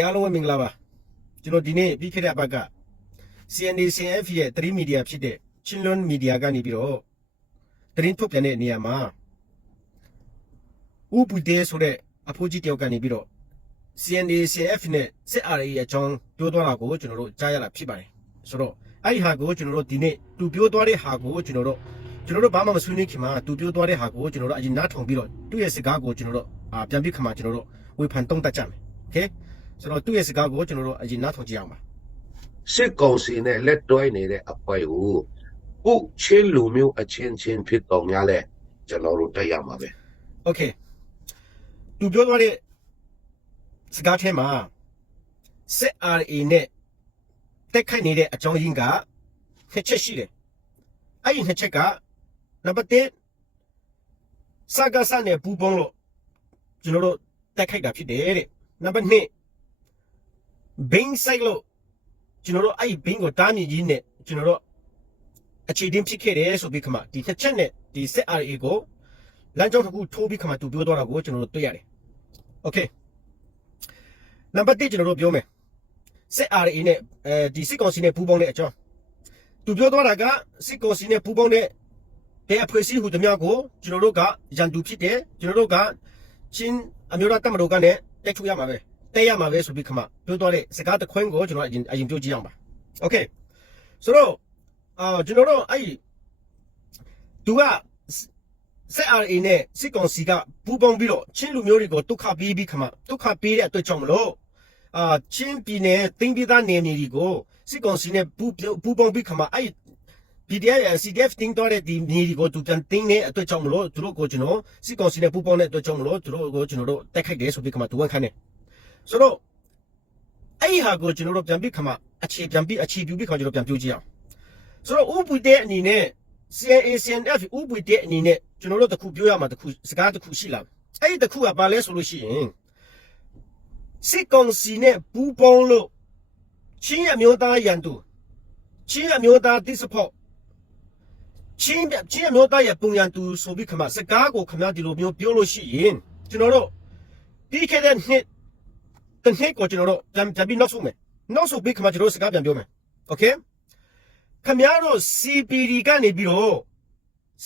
အားလုံးပဲမင်္ဂလာပါကျွန်တော်ဒီနေ့ပြီးခဲ့တဲ့အပတ်က CNA CNF ရဲ့3မီဒီယာဖြစ်တဲ့ Chinlon Media ကနေပြီးတော့သတင်းထုတ်ပြန်တဲ့နေရာမှာဥပဒေဆိုတဲ့အဖိုးကြီးတယောက်ကနေပြီးတော့ CNA CNF နဲ့ SRA ရဲ့အကြောင်းပြောသွားတာကိုကျွန်တော်တို့ကြားရတာဖြစ်ပါတယ်ဆိုတော့အဲ့ဒီဟာကိုကျွန်တော်တို့ဒီနေ့သူပြောသွားတဲ့ဟာကိုကျွန်တော်တို့ကျွန်တော်တို့ဘာမှမဆွေးနွေးခင်မှာသူပြောသွားတဲ့ဟာကိုကျွန်တော်တို့အရင်နားထောင်ပြီးတော့သူ့ရဲ့စကားကိုကျွန်တော်တို့အာပြန်ပြီးခါမှာကျွန်တော်တို့ဝေဖန်တုံးတက်ကြမယ်โอเค ဆိုတော့သူ့ရဲ့စကားကိုကျွန်တော်တို့အရင်နားထောင်ကြည့်အောင်ပါ စစ်ကောင်စီနဲ့လက်တွဲနေတဲ့အဖွဲ့ကိုပုချင်းလူမျိုးအချင်းချင်းဖြစ်တော်များလဲကျွန်တော်တို့တက်ရမှာပဲ โอเคသူပြောသွားတဲ့စကားထဲမှာ SRA နဲ့တက်ခိုက်နေတဲ့အကြောင်းရင်းကနှစ်ချက်ရှိတယ်အဲ့ဒီနှစ်ချက်ကနံပါတ်1စကားစနဲ့ပူပေါင်းလို့ကျွန်တော်တို့တက်ခိုက်တာဖြစ်တယ်တဲ့နံပါတ်2 ဘင်းဆိုင်လို့ကျွန်တော်တို့အဲ့ဒီဘင်းကိုတားမြစ်ကြီးနဲ့ကျွန်တော်တို့အခြေတင်ဖြစ်ခဲ့တယ်ဆိုပြီးခမဒီနှစ်ချက်နဲ့ဒီ SRA ကိုလမ်းကြောင်းတစ်ခုထိုးပြီးခါမှသူပြောသွားတာကိုကျွန်တော်တို့တွေ့ရတယ်။ Okay ။နံပါတ်1ကျွန်တော်တို့ပြောမယ်။ SRA နဲ့အဲဒီစစ်ကောင်စီနဲ့ပူးပေါင်းတဲ့အကြောင်းသူပြောသွားတာကစစ်ကောင်စီနဲ့ပူးပေါင်းတဲ့ဘယ်အဖွဲ့အစည်းဟူသည်များကိုကျွန်တော်တို့ကရန်သူဖြစ်တယ်ကျွန်တော်တို့ကချင်းအမျိုးသားတပ်မတော်ကနေတက်ထုတ်ရမှာပဲ တက်ရမှာပဲဆိုပြီးခါမှပြောသွားတဲ့စကားတစ်ခွန်းကိုကျွန်တော်အရင်အရင်ပြောကြည့်အောင်ပါ။ Okay ။ဆိုတော့အာကျွန်တော်တို့အဲ့သူက SRA နဲ့စစ်ကောင်စီကပူးပေါင်းပြီးတော့ချင်းလူမျိုးတွေကိုဒုက္ခပေးပြီးခမှဒုက္ခပေးတဲ့အတွက်ကြောင့်မလို့အာချင်းပြည်နယ်တင်းပြည်သားနယ်မြေတွေကိုစစ်ကောင်စီနဲ့ပူးပူးပေါင်းပြီးခမှအဲ့ PDF CDF တင်းတော်တဲ့ဒီမြေတွေကိုသူပြန်တင်းတဲ့အတွက်ကြောင့်မလို့သူတို့ကိုကျွန်တော်စစ်ကောင်စီနဲ့ပူးပေါင်းတဲ့အတွက်ကြောင့်မလို့သူတို့ကိုကျွန်တော်တို့တက်ခိုက်တယ်ဆိုပြီးခမှသူဝန်ခံတယ် ဆိုတော့အဲ့ဒီဟာကိုကျွန်တော်တို့ပြန်ပြီးခမှအခြေပြန်ပြီးအခြေပြပြီးခမှကျွန်တော်ပြန်ပြောကြည့်အောင်ဆိုတော့ဥပဒေအနေနဲ့ CNA CNF ဥပဒေအနေနဲ့ကျွန်တော်တို့တခုပြောရမှာတခုစကားတခုရှိလာအဲ့ဒီတခုကဘာလဲဆိုလို့ရှိရင်စစ်ကောင်စီနဲ့ပူးပေါင်းလို့ချင်းအမျိုးသားရန်သူချင်းအမျိုးသားတိစဖို့ချင်းချင်းအမျိုးသားရပုံရန်သူဆိုပြီးခမစကားကိုခမဒီလိုမျိုးပြောလို့ရှိရင်ကျွန်တော်တို့ပြီးခဲ့တဲ့နှစ် တစ်နှစ်ကိုကျွန်တော်တို့ပြန်ပြန်ပြီးနောက်ဆုံးမယ်နောက်ဆုံးပြီးခမကျွန်တော်တို့စကားပြန်ပြောမယ်โอเค ခမရတို့ CPD ကနေပြီးတော့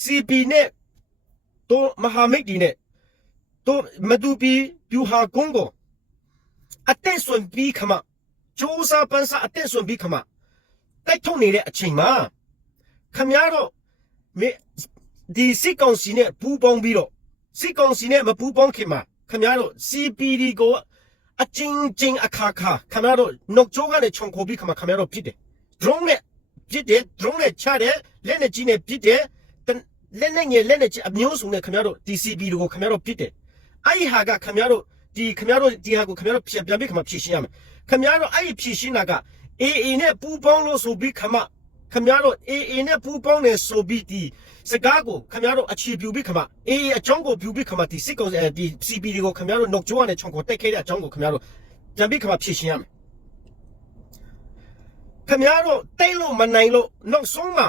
CP နဲ့တော့မဟာမိတ်ဒီနဲ့တော့မတူပီပြူဟာကုန်းကိုအတက်ဆွန်ပြီးခမစူးစာပန်းစာအတက်ဆွန်ပြီးခမတိုက်ထုတ်နေတဲ့အချိန်မှာခမရတို့မေဒီစစ်ကောင်စီနဲ့ပူးပေါင်းပြီးတော့စစ်ကောင်စီနဲ့မပူးပေါင်းခင်မှာခမရတို့ CPD ကို အချင်းချင်းအခါခါခမရတို့နှုတ်ချိုးကနေခြုံခိုပြီးခမခမရတို့ဖြစ်တယ် drone နဲ့ပြစ်တယ် drone နဲ့ချတယ်လက်နဲ့ကြီးနဲ့ပြစ်တယ်တလက်နဲ့ငယ်လက်နဲ့ကြီးအမျိုးစုံနဲ့ခင်ဗျားတို့ DCB တို့ကိုခင်ဗျားတို့ပြစ်တယ်အဲ့ဒီဟာကခင်ဗျားတို့ဒီခင်ဗျားတို့ဒီဟာကိုခင်ဗျားတို့ပြန်ပြန်ပြီးခင်ဗျားဖြည့်ရှင်းရမယ်ခင်ဗျားတို့အဲ့ဒီဖြည့်ရှင်းတာက AA နဲ့ပူးပေါင်းလို့ဆိုပြီးခမ ခင်ဗျားတို့ AA နဲ့ပူးပေါင်းနေဆိုပြီးဒီစကားကိုခင်ဗျားတို့အခြေပြူပြီးခမ AA အကြောင်းကိုပြူပြီးခမဒီစစ်ကောင်ဒီ CPD ကိုခင်ဗျားတို့နှုတ်ကြိုးကနေခြုံကိုတက်ခဲ့တဲ့အကြောင်းကိုခင်ဗျားတို့ပြန်ပြီးခမဖြည့်ရှင်းရမယ်ခမရတို့တိတ်လို့မနိုင်လို့နောက်ဆုံးမှာ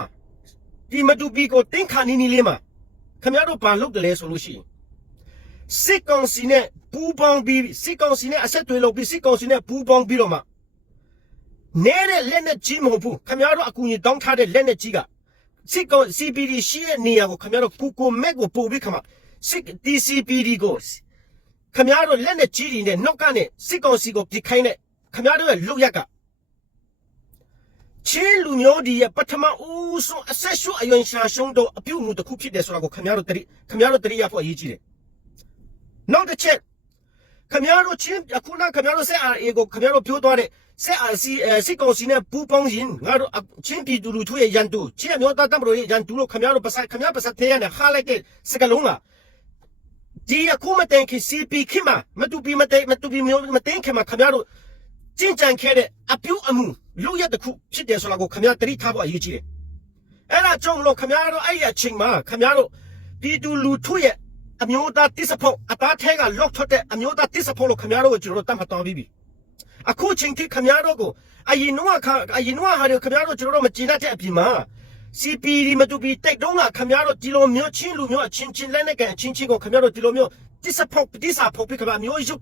ဒီမတူပီကိုတင်းခါနီနီလေးမှာခမရတို့ဘာလုပ်တယ်လဲဆိုလို့ရှိရင်စစ်ကောင်စီနဲ့ပူးပေါင်းပြီးစစ်ကောင်စီနဲ့အဆက်တွေလုပ်ပြီးစစ်ကောင်စီနဲ့ပူးပေါင်းပြီးတော့မှ နဲတဲ့လက်နဲ့ကြီးမဟုတ်ဘူးခမရတို့အကူကြီးတောင်းထားတဲ့လက်နဲ့ကြီးကစစ်ကောင် CPD ရှိတဲ့နေရာကိုခမရတို့ကိုကိုမက်ကိုပို့ပြီးခမစစ် DCPD ကိုခမရတို့လက်နဲ့ကြီးတွေနဲ့နောက်ကနေစစ်ကောင်စီကိုပြစ်ခိုင်းတဲ့ခမရတို့ရဲ့လုတ်ရက်ကချင်းလူမျိုးဒီရဲ့ပထမဦးဆုံးအဆက်ရှုအယွန်ရှာရှုံးတော့အပြုတ်မှုတစ်ခုဖြစ်တယ်ဆိုတာကိုခင်ဗျားတို့တတိခင်ဗျားတို့တတိရဖို့အရေးကြီးတယ်။နောက်တစ်ချက်ခင်ဗျားတို့ချင်းအခုနခင်ဗျားတို့ဆက် RA ကိုခင်ဗျားတို့ပြောသွားတဲ့ ဆက် RC စစ်ကောင်စီနဲ့ပူးပေါင်းရင်ငါတို့ချင်းပြည်သူလူထုရဲ့ရန်သူချင်းအမျိုးသားတပ်မတော်ရဲ့ရန်သူလို့ခင်ဗျားတို့ပစခင်ဗျားပစသေးရနဲ့ခါလိုက်တဲ့စကလုံးကဒီအခုမတင်ခင် CP ခင်မမတူပီမတင်မတူပီမျိုးမတင်ခင်မခင်ဗျားတို့ကြင်ကြံခဲ့တဲ့အပြုအမူလုပ်ရတဲ့ခုဖြစ်တယ်ဆိုတာကိုခမရတတိထားဖို့အရေးကြီးတယ်။အဲ့ဒါကြောင့်မလို့ခမရတို့အဲ့ဒီအချိန်မှာခမရတို့ပြည်သူလူထုရဲ့အမျိုးသားတစ်စဖို့အသားထဲကလော့ထွက်တဲ့အမျိုးသားတစ်စဖို့လို့ခမရတို့ကိုကျွန်တော်တို့တတ်မှတ်တော်ပြီးပြီ။ အခုချိန်ထိခမရတို့ကိုအရင်တော့ခအရင်တော့ဟာတွေခမရတို့ကျွန်တော်တို့မကြည်တတ်တဲ့အပြင်မှာ CPD မတူပြီးတိုက်တော့ကခမရတို့ဒီလိုမျိုးချင်းလူမျိုးအချင်းချင်းလက်နဲ့ကန်အချင်းချင်းကိုခမရတို့ဒီလိုမျိုးတစ်စဖို့တစ်စာဖို့ပြီးခမရမျိုးရုပ်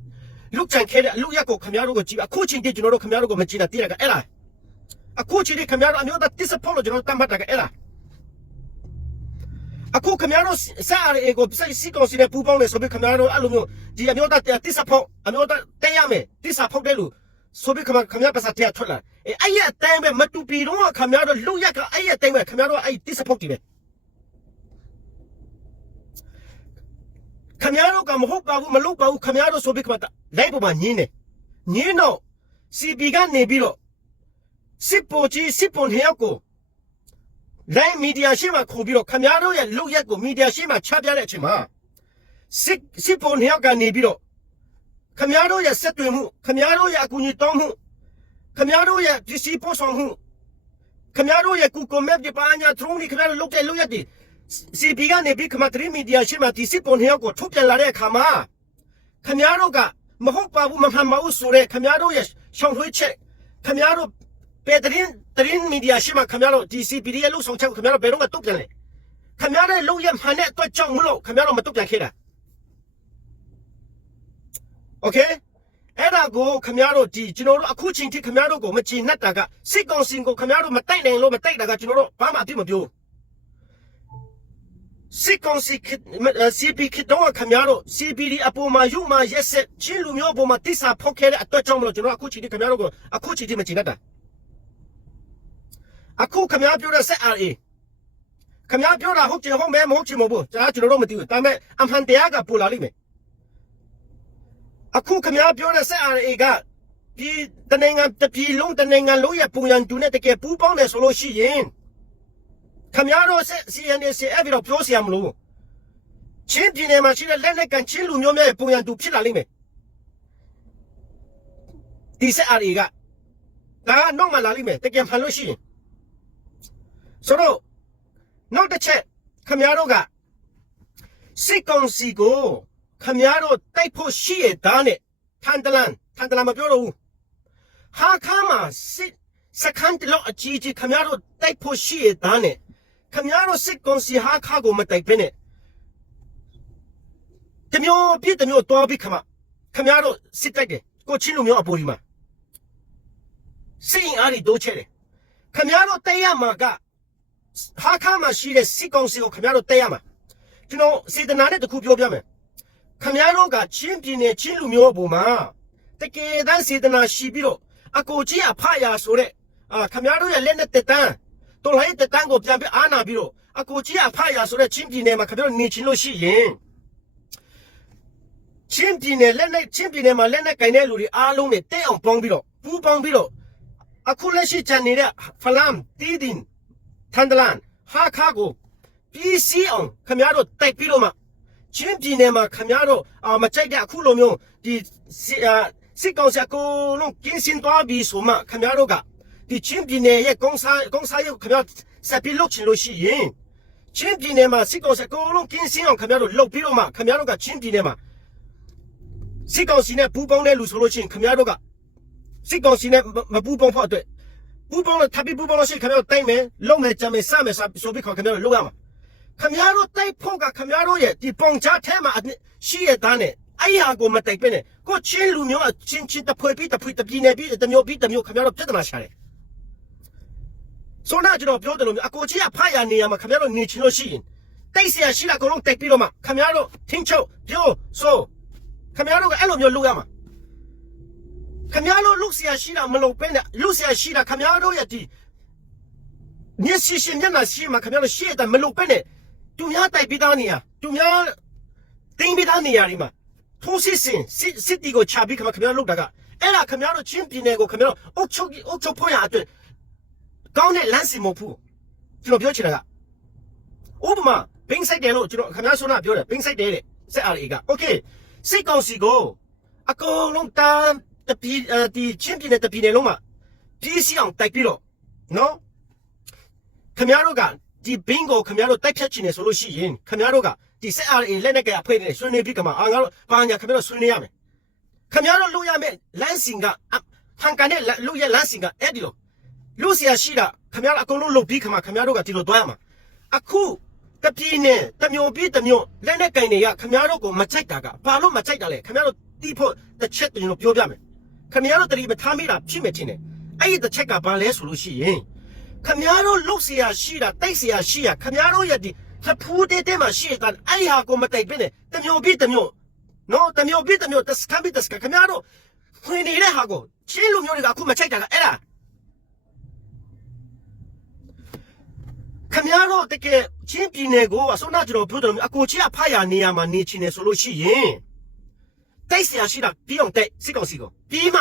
လုတ်ချန်ခဲ့တဲ့အလုရက်ကိုခင်ဗျားတို့ကိုကြည့်ပါအခုချင်းတည်းကျွန်တော်တို့ခင်ဗျားတို့ကိုမကြည့်တာတည်ရကအဲ့လားအခုချင်းတည်းခင်ဗျားတို့အမျိုးသားတစ်စဖို့လို့ကျွန်တော်တတ်မှတ်တာကအဲ့လားအခုခင်ဗျားတို့စားရအေကိုစိတ်စီကောင်စီနဲ့ပူပေါင်းနေဆိုပြီးခင်ဗျားတို့အဲ့လိုမျိုးဒီအမျိုးသားတစ်စဖို့အမျိုးသားတဲရမယ်တစ်စဖို့တဲ့လူ ဆိုပြီးခင်ဗျားခင်ဗျားပါစားတဲ့ထွက်လာအဲအဲ့ရအတန်းပဲမတူပီတော့ခင်ဗျားတို့လုတ်ရက်ကအဲ့ရအတန်းပဲခင်ဗျားတို့အဲ့တစ်စဖို့တီပဲခမရတို့ကမဟုတ်ပါဘူးမလုပ်ပါဘူးခမရတို့ဆိုပြီးခမတာလိုက်ပေါ်မှာညင်းတယ်ညင်းတော့ CP ကနေပြီးတော့စစ်ပေါ်ကြီးစစ်ပေါ်နှစ်ယောက်ကိုလိုက်မီဒီယာရှေ့မှာခေါ်ပြီးတော့ခမရတို့ရဲ့လုပ်ရက်ကိုမီဒီယာရှေ့မှာချပြတဲ့အချိန်မှာစစ်စစ်ပေါ်နှစ်ယောက်ကနေပြီးတော့ ခမရတို့ရဲ့ဆက်သွယ်မှုခမရတို့ရဲ့အကူအညီတောင်းမှုခမရတို့ရဲ့ပစ္စည်းပို့ဆောင်မှုခမရတို့ရဲ့ Google Map ဒီပါညာ drone ဒီခမရတို့လုပ်တဲ့လုပ်ရက်တွေ CP ကနေပြီးခမထရီမီဒီယာရှေ့မှာဒီစစ်ပေါ်နှစ်ယောက်ကိုထုတ်ပြန်လာတဲ့အခါမှာခမရတို့ကမဟုတ်ပါဘူးမမှန်ပါဘူးဆိုတဲ့ခမရတို့ရဲ့ရှောင်ထွေးချက်ခမရတို့ပေတရင်တရင်မီဒီယာရှေ့မှာခမရတို့ဒီ CP ရဲ့လို့ဆောင်ချက်ကိုခမရတို့ဘယ်တော့မှတုတ်ပြန်လဲခမရတဲ့လုံရမှန်တဲ့အတွက်ကြောင့်မလို့ခမရတို့မတုတ်ပြန်ခဲ့တာ โอเคအဲ့ဒါကိုခမရတို့ဒီကျွန်တော်တို့အခုချိန်ထိခမရတို့ကိုမချင်နှက်တာကစစ်ကောင်စီကိုခမရတို့မတိုက်နိုင်လို့မတိုက်တာကကျွန်တော်တို့ဘာမှအပြစ်မပြောဘူး စစ်ကောင်စီခစ်အဲ CP ခစ်တော့ခမရတော့ CPD အပေါ်မှာယူမှာရက်ဆက်ချင်းလူမျိုးအပေါ်မှာတိစာဖောက်ခဲတဲ့အတွက်ကြောင့်မလို့ကျွန်တော်အခုချိန်ထိခမရတော့ကိုအခုချိန်ထိမကြည့်တတ်တာအခုခမရပြောတဲ့ SRA ခမရပြောတာဟုတ်ချင်ဟုတ်မဲမဟုတ်ချင်မဟုတ်ဘူးကျွန်တော်ကျွန်တော်တို့မသိဘူးဒါပေမဲ့အမှန်တရားကပူလာလိမ့်မယ် အခုခမရပြောတဲ့ SRA ကဒီတနိုင်ငံတပြည်လုံးတနိုင်ငံလုံးရဲ့ပုံရန်တူနဲ့တကယ်ပူးပေါင်းတယ်ဆိုလို့ရှိရင်ခမရတော့ဆက် CNC အဲ့ပြီးတော့ပြောစရာမလိုဘူးချင်းပြည်နယ်မှာရှိတဲ့လက်လက်ကန်ချင်းလူမျိုးများရဲ့ပုံရံတူဖြစ်လာလိမ့်မယ်ဒီဆက်အားတွေကဒါကတော့မှလာလိမ့်မယ်တကယ်ဖန်လို့ရှိရင်ဆိုတော့နောက်တစ်ချက်ခမရတော့ကစစ်ကောင်စီကို ခမရတော့တိုက်ဖို့ရှိရတာနဲ့ထန်တလန်ထန်တလန်မပြောတော့ဘူးဟာခါမှာစစ်စကန်တလို့အကြီးကြီးခမရတော့တိုက်ဖို့ရှိရတာနဲ့ခမရတော့စစ်ကောင်စီဟာခါကိုမတိုက်ပဲနဲ့တမျိုးပြည့်တမျိုးတော်ပြီးခမခမရတော့စစ်တိုက်တယ်ကိုချင်းလူမျိုးအပေါ်ဒီမှာစိတ်အားတွေတိုးချဲတယ်ခမရတော့တိုက်ရမှာကဟာခါမှာရှိတဲ့စစ်ကောင်စီကိုခမရတော့တိုက်ရမှာကျွန်တော်စေတနာနဲ့တခုပြောပြမယ် ခမရတော့ကချင်းပြည်နယ်ချင်းလူမျိုးအပေါ်မှာတကယ်တမ်းစေတနာရှိပြီးတော့အကိုကြီးအဖရဆိုတဲ့အာခမရတို့ရဲ့လက်နဲ့တက်တန်းတော်လိုင်းတတန်းကိုပြန်ပြီးအားနာပြီးတော့အကိုကြီးအဖရဆိုတဲ့ချင်းပြည်နယ်မှာခင်ဗျားတို့နေချင်လို့ရှိရင်ချင်းပြည်နယ်လက်နဲ့ချင်းပြည်နယ်မှာလက်နဲ့ကင်တဲ့လူတွေအားလုံးနဲ့တဲ့အောင်ပေါင်းပြီးတော့ပူးပေါင်းပြီးတော့အခုလက်ရှိချန်နေတဲ့ဖလမ်တီဒင်ထန်ဒလန်ဟာခါကိုပြည်စီအောင်ခင်ဗျားတို့တိုက်ပြီးတော့မှ ချင်းပြည်နယ်မှာခမရတော့အာမကြိုက်တဲ့အခုလိုမျိုးဒီစစ်ကောင်စီအကုန်လုံးကင်းစင်သွားပြီးဆိုမှခမရတော့ကဒီချင်းပြည်နယ်ရဲ့ကုန်းစားကုန်းစားရုပ်ခမရစပီလုတ်ချင်လို့ရှိရင်ချင်းပြည်နယ်မှာစစ်ကောင်စီအကုန်လုံးကင်းစင်အောင်ခမရတို့လှုပ်ပြီးတော့မှခမရတို့ကချင်းပြည်နယ်မှာစစ်ကောင်စီနဲ့ပူးပေါင်းတဲ့လူဆိုလို့ရှိရင်ခမရတို့ကစစ်ကောင်စီနဲ့မပူးပေါင်းဖို့အတွက်ပူးပေါင်းလို့ထပ်ပြီးပူးပေါင်းလို့ရှိရင်ခမရတို့တိုက်မယ်လုံမယ်ကြမ်းမယ်စမယ်ဆိုပြီးခေါ်ခမရတို့လှုပ်ရမှာ ခင်ဗျားတို့တိုက်ဖို့ကခင်ဗျားတို့ရဲ့ဒီပုံချထဲမှာရှိရတဲ့နဲ့အဲ့ဟာကိုမတိုက်ပဲနဲ့ကိုချင်းလူမျိုးအချင်းချင်းတဖွဲ့ပြီးတဖွဲ့တပြည်နယ်ပြီးတမျိုးပြီးတမျိုးခင်ဗျားတို့ပြဿနာရှာတယ် ဆိုတော့ကျွန်တော်ပြောတယ်လို့မျိုးအကိုကြီးကဖတ်ရနေရမှာခင်ဗျားတို့နေချင်လို့ရှိရင်တိတ်เสียရှိတာအကုန်လုံးတက်ပြီးတော့မှခင်ဗျားတို့ထင်းချုပ်ပြောဆိုခင်ဗျားတို့ကအဲ့လိုမျိုးလုပ်ရမှာခင်ဗျားတို့လုเสียရှိတာမလုပ်ပဲနဲ့လုเสียရှိတာခင်ဗျားတို့ရဲ့ဒီမျက်စိရှင်မျက်နှာရှိမှာခင်ဗျားတို့ရှိတဲ့မလုပ်ပဲနဲ့ သူများတိုက်ပြီးသားနေရသူများတင်းပြီးသားနေရဒီမှာထိုးစစ်စင်စစ်စစ်တီကိုချပြီးခင်ဗျားတို့လုပ်တာကအဲ့ဒါခင်ဗျားတို့ချင်းပြည်နယ်ကိုခင်ဗျားတို့အုတ်ချုပ်အုတ်ချုပ်ဖွင့်ရအတွက် ကောင်းတဲ့လမ်းစီမဟုတ်ဘူးကျွန်တော်ပြောချင်တာကဥပမာဘင်းဆိုင်တယ်လို့ကျွန်တော်ခင်ဗျားဆိုနာပြောတယ်ဘင်းဆိုင်တယ်တဲ့စက်အားတွေကโอเคစိတ်ကောင်းစီကိုအကုန်လုံးတန်းတပီဒီချင်းပြည်နယ်တပီနယ်လုံးမှာပြည်စီအောင်တိုက်ပြီးတော့နော်ခင်ဗျားတို့က ဒီဘင်းကိုခင်ဗျားတို့တိုက်ဖြတ်ချင်တယ်ဆိုလို့ရှိရင်ခင်ဗျားတို့ကဒီ SRA လက်နက်ကအဖွဲ့နဲ့ဆွေးနွေးပြီးကမှအာငါတို့ဘာညာခင်ဗျားတို့ဆွေးနွေးရမယ်ခင်ဗျားတို့လုပ်ရမယ်လမ်းစဉ်ကဟန်ကန်နဲ့လုပ်ရလမ်းစဉ်ကအဲ့ဒီလိုလို့ဆရာရှိတာခင်ဗျားတို့အကုန်လုံးလုပ်ပြီးခမခင်ဗျားတို့ကဒီလိုသွားရမှာအခုတပြင်းနဲ့တမျိုးပြီးတမျိုးလက်နဲ့ကင်တွေကခင်ဗျားတို့ကိုမချိုက်တာကဘာလို့မချိုက်တာလဲခင်ဗျားတို့တီးဖို့တစ်ချက်တင်လို့ပြောပြမယ်ခင်ဗျားတို့တတိပထားမိတာဖြစ်မယ်ထင်တယ်အဲ့ဒီတစ်ချက်ကဘာလဲဆိုလို့ရှိရင် ခင်ဗျားတို့လုတ်เสียရှိတာတိုက်เสียရှိရခင်ဗျားတို့ရဲ့ဒီသဖူးတဲတဲမှာရှိတဲ့အဲ့ဒီဟာကိုမတိုက်ပြနဲ့တမျိုးပြီးတမျိုးနော်တမျိုးပြီးတမျိုးတစကပြီးတစကခင်ဗျားတို့ခွင်နေတဲ့ဟာကိုချင်းလူမျိုးတွေကအခုမချိုက်တာကအဲ့ဒါ ခမရတော့တကယ်ချင်းပြည်နယ်ကိုအစောနာကျွန်တော်ပြောတယ်အကိုချီအဖရနေရမှာနေချင်တယ်ဆိုလို့ရှိရင်တိုက်ဆရာရှိတာပြီးအောင်တိုက်စစ်ကောင်စီကိုပြီးမှ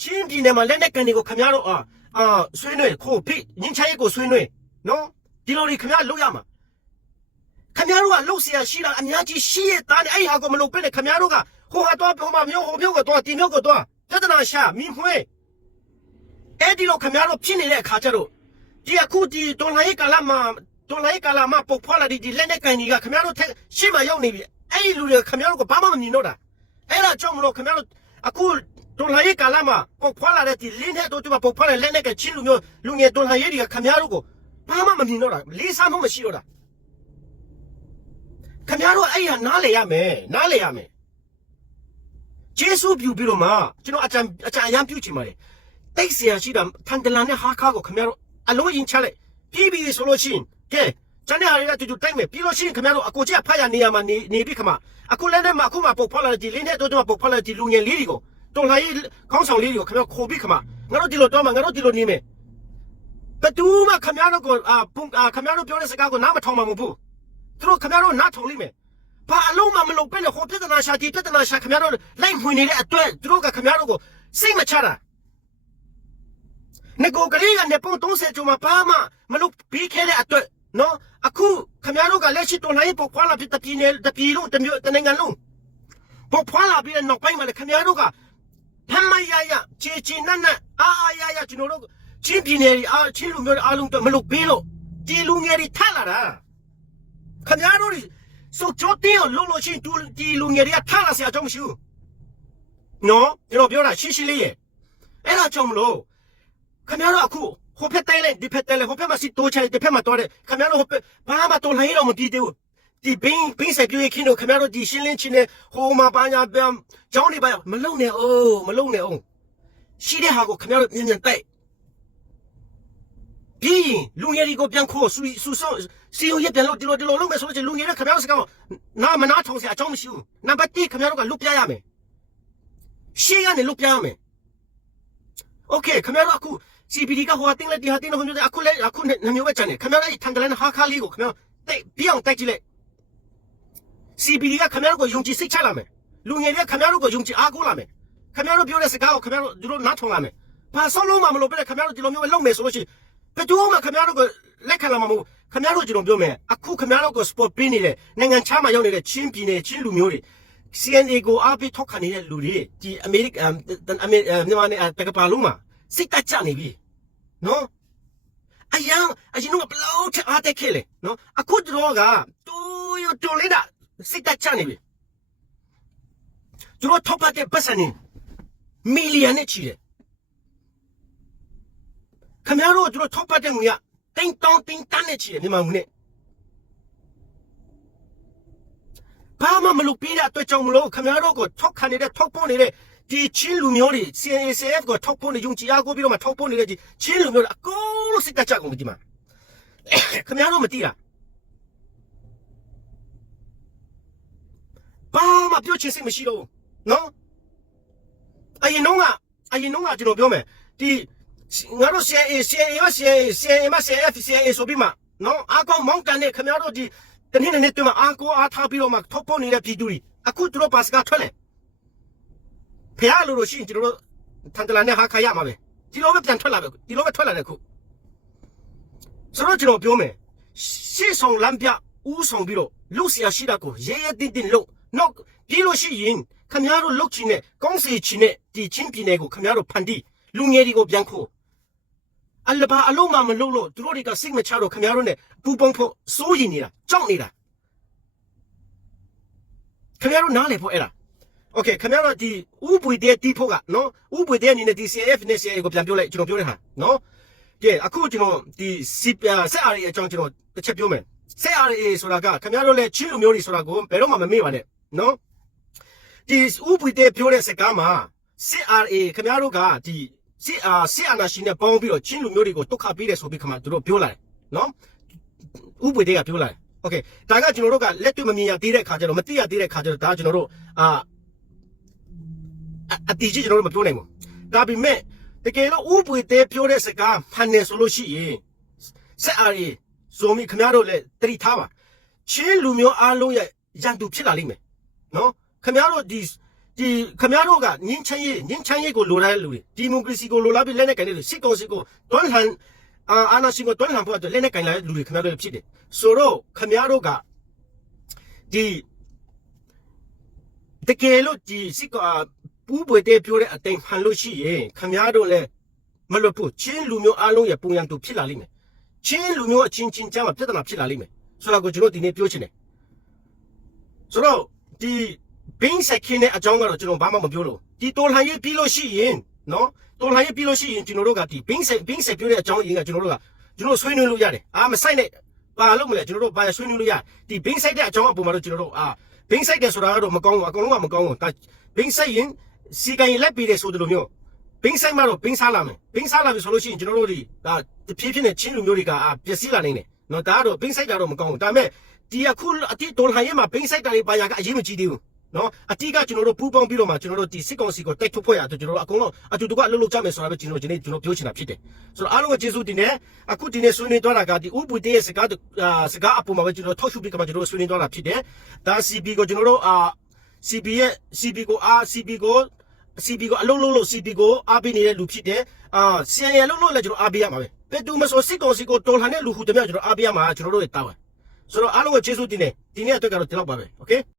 ချင်းပြည်နယ်မှာလက်နက်ကန်တွေကိုခမရတော့အာ အာဆွေးနွေးခိုးဖိညင်ချိုင်းကိုဆွေးနွေးနော်ဒီလိုတွေခမရလုပ်ရမှာခမရတို့ကလှုပ်ဆရာရှိတာအများကြီးရှိရတာနဲ့အဲ့ဟာကိုမလုပ်ပဲနဲ့ခမရတို့ကဟိုဟာတော့ဟိုမှာမျိုးဟိုမျိုးကတော့ဒီမျိုးကတော့ပြဿနာရှာမင်းဖွေးအဲ့ဒီလိုခမရတို့ဖြစ်နေတဲ့အခါကျတော့ဒီအခုဒီဒေါ်လာရေးကာလမှာဒေါ်လာရေးကာလမှာပုတ်ဖွာလာဒီဒီလက်နဲ့ကန်ကြီးကခင်ဗျားတို့ထက်ရှေ့မှာရောက်နေပြီအဲ့ဒီလူတွေခင်ဗျားတို့ကဘာမှမမြင်တော့တာအဲ့ဒါကြောင့်မလို့ခင်ဗျားတို့အခု ဒေါ်လာရေးကာလမှာပုတ်ဖွာလာတဲ့ဒီလင်းတဲ့တို့ကပုတ်ဖွာတဲ့လက်နဲ့ကချင်းလူမျိုးလူငယ်ဒေါ်လာရေးတွေကခင်ဗျားတို့ကိုဘာမှမမြင်တော့တာလေးစားမှုမရှိတော့တာခင်ဗျားတို့အဲ့ရနားလေရမယ်နားလေရမယ်ဂျေဆုပြုပြီးတော့မှကျွန်တော်အကြံအကြံအရန်ပြုချင်ပါတယ်တိတ်เสียရှိတာထန်တလန်နဲ့ဟာခါကိုခင်ဗျားတို့ အလုံးရင်ချလိုက်ပြီးပြီဆိုလို့ရှိရင်ကဲကျန်တဲ့ဟာတွေကတူတူတိုက်မယ်ပြီးလို့ရှိရင်ခင်ဗျားတို့အကိုကြီးကဖတ်ရနေရမှာနေနေပြီခမအခုလည်းနဲ့မှအခုမှပုတ်ဖောက်လာတဲ့ဒီလင်းနဲ့တို့တို့ပုတ်ဖောက်လာတဲ့ဒီလူငယ်လေးတွေကို တော်လှန်ရေးခေါင်းဆောင်လေးတွေကိုခင်ဗျားခိုးပြီးခမငါတို့ဒီလိုတော့မှငါတို့ဒီလိုနေမယ်ဘတူးမှခင်ဗျားတို့ကိုအာပုံအာခင်ဗျားတို့ပြောတဲ့စကားကိုနားမထောင်မှာမဟုတ်ဘူးသူတို့ခင်ဗျားတို့နားထောင်လိမ့်မယ်ဘာအလုံးမမလုပ်ပဲနဲ့ဟိုပြဿနာရှာဒီပြဿနာရှာခင်ဗျားတို့လိုက်ဝင်နေတဲ့အတွက်သူတို့ကခင်ဗျားတို့ကိုစိတ်မချတာငကိုကလေးကနေပုံ30ကျော်မှာဘာမှမလုပ်ပြီးခဲ့တဲ့အတွက်နော်အခုခမရတို့ကလက်ရှိတော်လိုင်းပုတ်ခွာလာပြီးတပြည်နယ်တပြည်လုံးတမျိုးတနိုင်ငံလုံးပုတ်ခွာလာပြီးတဲ့နောက်ပိုင်းမှာလည်းခမရတို့က ဖမ်းမရရချေချေနတ်နတ်အာအာရရကျွန်တော်တို့ချင်းပြည်နယ်အားချင်းလူမျိုးအားလုံးတော့မလုပ်ပေးလို့ဒီလူငယ်တွေထက်လာတာခမရတို့စုတ်ချောတင်းအောင်လုံးလို့ရှိရင်ဒီလူငယ်တွေကထက်လာစရာအကြောင်းမရှိဘူးနော်ကျွန်တော်ပြောတာရှင်းရှင်းလေးရဲ့အဲ့ဒါကြောင့်မလို့ခင်ဗျားတို့အခုဟိုဖက်တဲလိုက်ဒီဖက်တဲလိုက်ဟိုဖက်မှာစီတိုးချလိုက်ဒီဖက်မှာတိုးတယ်ခင်ဗျားတို့ဟိုဖက်ဘာမှတိုးလိုက်တော့မတည်သေးဘူး ဒီဘင်းဘင်းဆိုင်ပြည့်ခင်းတို့ခင်ဗျားတို့ဒီရှင်းလင်းချင်းနဲ့ဟိုမှာဘာညာပြန်ကြောင်းနေပါမလုံနဲ့အိုးမလုံနဲ့အောင်ရှိတဲ့ဟာကိုခင်ဗျားတို့မြန်မြန်တိုက်ပြီးလူငယ်တွေကိုပြန်ခေါ်ဆူဆူဆောစီယိုရပြန်လို့ဒီလိုဒီလိုလုပ်မယ်ဆိုလို့လူငယ်တွေခင်ဗျားတို့စကားနာမနာထုံစရာအကြောင်းမရှိဘူးနံပါတ်1ခင်ဗျားတို့ကလွတ်ပြရမယ်ရှေ့ကနေလွတ်ပြရမယ်โอเคခင်ဗျားတို့အခု CPD ကဟိုဟာတင်းလက်ဒီဟာတင်းလို့ဟိုမျိုးအခုလဲအခုနှမျိုးပဲကြံနေခင်ဗျားအဲ့ထန်တလန်ဟာခါလေးကိုခင်ဗျားတိတ်ပြအောင်တိုက်ကြည့်လိုက် CPD ကခင်ဗျားတို့ကိုယုံကြည်စိတ်ချလာမယ်လူငယ်တွေကခင်ဗျားတို့ကိုယုံကြည်အားကိုးလာမယ်ခင်ဗျားတို့ပြောတဲ့စကားကိုခင်ဗျားတို့ဒီလိုနားထောင်လာမယ်ဘာဆုံးလုံးမှမလို့ပဲခင်ဗျားတို့ဒီလိုမျိုးပဲလုပ်မယ်ဆိုလို့ရှိရင်ဘယ်သူမှခင်ဗျားတို့ကိုလက်ခံလာမှာမဟုတ်ခင်ဗျားတို့ဒီလိုပြောမယ်အခုခင်ဗျားတို့ကို sport ပေးနေတဲ့နိုင်ငံခြားမှာရောက်နေတဲ့ချင်းပြည်နယ်ချင်းလူမျိုးတွေ CNA ကိုအားပေးထောက်ခံနေတဲ့လူတွေဒီအမေရိကန်အမေမြန်မာနဲ့တကပါလုံးမှာစိတ်တက်ကြနေပြီနော်အယံအရင်ကဘလောက်ထအားတက်ခဲ့လေနော်အခုတော့ကတူရတူလေးတာ စိတ်တက်ကြနေပြီသူတို့ထောက်ပတ်တဲ့ပတ်စံနေမီလီယံနဲ့ချီတယ်ခင်ဗျားတို့တို့ထောက်ပတ်တဲ့ငွေကတင်းတောင်းတင်းတန်းနဲ့ချီတယ်မြန်မာငွေနဲ့ဘာမှမလုပ်ပေးတဲ့အတွက်ကြောင့်မလို့ခင်ဗျားတို့ကိုထောက်ခံနေတဲ့ထောက်ပို့နေတဲ့ဒီချင်းလူမျိုးတွေ CNCF ကိုထောက်ပို့နေယုံကြည်အားကိုပြီးတော့မှထောက်ပို့နေတဲ့ဒီချင်းလူမျိုးတွေအကုန်လုံးစိတ်တကြကုန်ပြီဒီမှာခင်ဗျားတို့မသိတာ ဘာမှပြောချင်စိတ်မရှိတော့ဘူးနော်အရင်တော့ကအရင်တော့ကကျွန်တော်ပြောမယ်ဒီငါတို့ CIA CIA ရော CIA CIA မ CF CIA ဆိုပြီးမှနော်အကောင်မောင်းတန်နေခင်ဗျားတို့ဒီတနေ့နဲ့တွေ့မှာအာကိုအားထားပြီးတော့မှထောက်ပေါ်နေတဲ့ပြည်သူတွေအခုသူတို့ပါစကားထွက်လေဖះလို့လို့ရှိရင်ကျွန်တော်တို့ထန်တလာနဲ့ဟာခါရမှာပဲဒီလိုပဲပြန်ထွက်လာပဲဒီလိုပဲထွက်လာတယ်ခုဆိုတော့ကျွန်တော်ပြောမယ်ရှေ့ဆောင်လမ်းပြဦးဆောင်ပြီးတော့လူစရာရှိတာကိုရဲရဲတင်းတင်းလုပ် နောက်ပြီးလို့ရှိရင်ခမရတို့လုတ်ချင်တဲ့ကောင်းစီချင်တဲ့ဒီချင်းပြည်နယ်ကိုခမရတို့ဖန်တီးလူငယ်တွေကိုပြန်ခိုးအလဘာအလုံးမမလုံးလို့သူတို့တွေကစိတ်မချတော့ခင်ဗျားတို့ ਨੇ ပူပေါင်းဖို့စိုးရင်နေတာကြောက်နေတာခင်ဗျားတို့နားလေဖို့အဲ့ဒါโอเคခင်ဗျားတို့ဒီဥပွေတဲ့တီးဖို့ကနော်ဥပွေတဲ့အနေနဲ့ဒီ CF နဲ့ CA ကိုပြန်ပြောလိုက်ကျွန်တော်ပြောတဲ့ဟာနော်ကဲအခုကျွန်တော်ဒီစစ်ဆက်အားရဲ့အကြောင်းကျွန်တော်တစ်ချက်ပြောမယ်ဆက်အားရဲ့ဆိုတာကခင်ဗျားတို့လည်းချင်းလူမျိုးတွေဆိုတာကိုဘယ်တော့မှမမေ့ပါနဲ့ နော် ဒီဥပဒေပြောတဲ့စကားမှာ CRA ခင်ဗျားတို့ကဒီစစ်အာစစ်အာဏာရှင်နဲ့ပေါင်းပြီးတော့ချင်းလူမျိုးတွေကိုတုတ်ခပေးတယ်ဆိုပြီးခမတို့ပြောလာတယ်နော်ဥပဒေကပြောလာတယ်โอเคဒါကကျွန်တော်တို့ကလက်တွေ့မမြင်ရသေးတဲ့ခါကျတော့မသိရသေးတဲ့ခါကျတော့ဒါကျွန်တော်တို့အာအအတီးကြီးကျွန်တော်တို့မပြောနိုင်ဘူးဒါပေမဲ့တကယ်လို့ဥပဒေပြောတဲ့စကားဖန်နေဆိုလို့ရှိရင်စစ်အာရီဇိုမီခင်ဗျားတို့လည်းတတိထားပါချင်းလူမျိုးအားလုံးရဲ့ရန်သူဖြစ်လာလိမ့်မယ် နော်ခင်ဗျားတို့ဒီဒီခင်ဗျားတို့ကငင်းချမ်းရေးငင်းချမ်းရေးကိုလိုလားတဲ့လူတွေဒီမိုကရေစီကိုလိုလားပြီးလက်နဲ့ကန်တဲ့လူစစ်ကောင်စီကိုတွန်းလှန်အာအာနာရှင်ကိုတွန်းလှန်ဖို့အတွက်လက်နဲ့ကန်လာတဲ့လူတွေခင်ဗျားတို့ဖြစ်တယ်ဆိုတော့ခင်ဗျားတို့ကဒီတကယ်လို့ဒီစစ်ကပူးပွေတဲ့ပြောတဲ့အတိုင်းဟန်လို့ရှိရင်ခင်ဗျားတို့လည်းမလွတ်ဘူးချင်းလူမျိုးအားလုံးရဲ့ပုံရံတူဖြစ်လာလိမ့်မယ်ချင်းလူမျိုးအချင်းချင်းကြားမှာပြဿနာဖြစ်လာလိမ့်မယ်ဆိုတော့ကိုကျွန်တော်ဒီနေ့ပြောချင်တယ်ဆိုတော့ ဒီဘင်းဆက်ခင်းတဲ့အကြောင်းကတော့ကျွန်တော်ဘာမှမပြောလို့ဒီတော်လှန်ရေးပြီးလို့ရှိရင်နော်တော်လှန်ရေးပြီးလို့ရှိရင်ကျွန်တော်တို့ကဒီဘင်းဆက်ဘင်းဆက်ပြောတဲ့အကြောင်းရင်းကကျွန်တော်တို့ကကျွန်တော်ဆွေးနွေးလို့ရတယ်အာမဆိုင်နဲ့ပါလို့မလဲကျွန်တော်တို့ဘာဆွေးနွေးလို့ရဒီဘင်းဆိုင်တဲ့အကြောင်းအပေါ်မှာတော့ကျွန်တော်တို့အာဘင်းဆိုင်တဲ့ဆိုတာကတော့မကောင်းဘူးအကုန်လုံးကမကောင်းဘူးဒါဘင်းဆိုင်ရင်စီကံရင်လက်ပြီးတယ်ဆိုတယ်လို့မျိုးဘင်းဆိုင်မှာတော့ဘင်းစားလာမယ်ဘင်းစားလာပြီဆိုလို့ရှိရင်ကျွန်တော်တို့ဒီဒါတဖြည်းဖြည်းနဲ့ချင်းလူမျိုးတွေကအာပျက်စီးလာနိုင်တယ်နော်ဒါကတော့ဘင်းဆိုင်ကတော့မကောင်းဘူးဒါပေမဲ့ ဒီအခုအတိတော်လှန်ရေးမှာဘင်းဆိုင်တာတွေပါရကအရေးမကြီးသေးဘူးနော်အတိကကျွန်တော်တို့ပူးပေါင်းပြီးတော့မှကျွန်တော်တို့ဒီစစ်ကောင်စီကိုတိုက်ထုတ်ဖွဲ့ရအတွက်ကျွန်တော်တို့အကုန်လုံးအတူတကွလှုပ်လှုပ်ကြမယ်ဆိုတာပဲကျွန်တော်ဒီနေ့ကျွန်တော်ပြောချင်တာဖြစ်တယ်ဆိုတော့အားလုံးကကျေးဇူးတင်တယ်အခုဒီနေ့ဆွေးနွေးသွားတာကဒီဥပဒေရဲ့စကားအာစကားအပေါ်မှာပဲကျွန်တော်ထောက်ရှုပြီးကမှကျွန်တော်ဆွေးနွေးသွားတာဖြစ်တယ်ဒါ CB ကိုကျွန်တော်တို့အာ CB ရဲ့ CB ကိုအာ CB ကို CP ကိုအလုံးလုံးလို့ CP ကိုအားပေးနေတဲ့လူဖြစ်တယ်။အာ CN ရလုံးလို့လည်းကျွန်တော်အားပေးရမှာပဲ။ဘယ်သူမဆိုစစ်ကောင်စီကိုတော်လှန်တဲ့လူဟုတည်းများကျွန်တော်အားပေးရမှာကျွန်တော်တို့ရဲ့တာဝန်။ ဆိုတော့အားလုံးကိုကျေးဇူးတင်တယ်။ဒီနေ့အတွက်ကတော့ဒီလောက်ပါပဲ။ Okay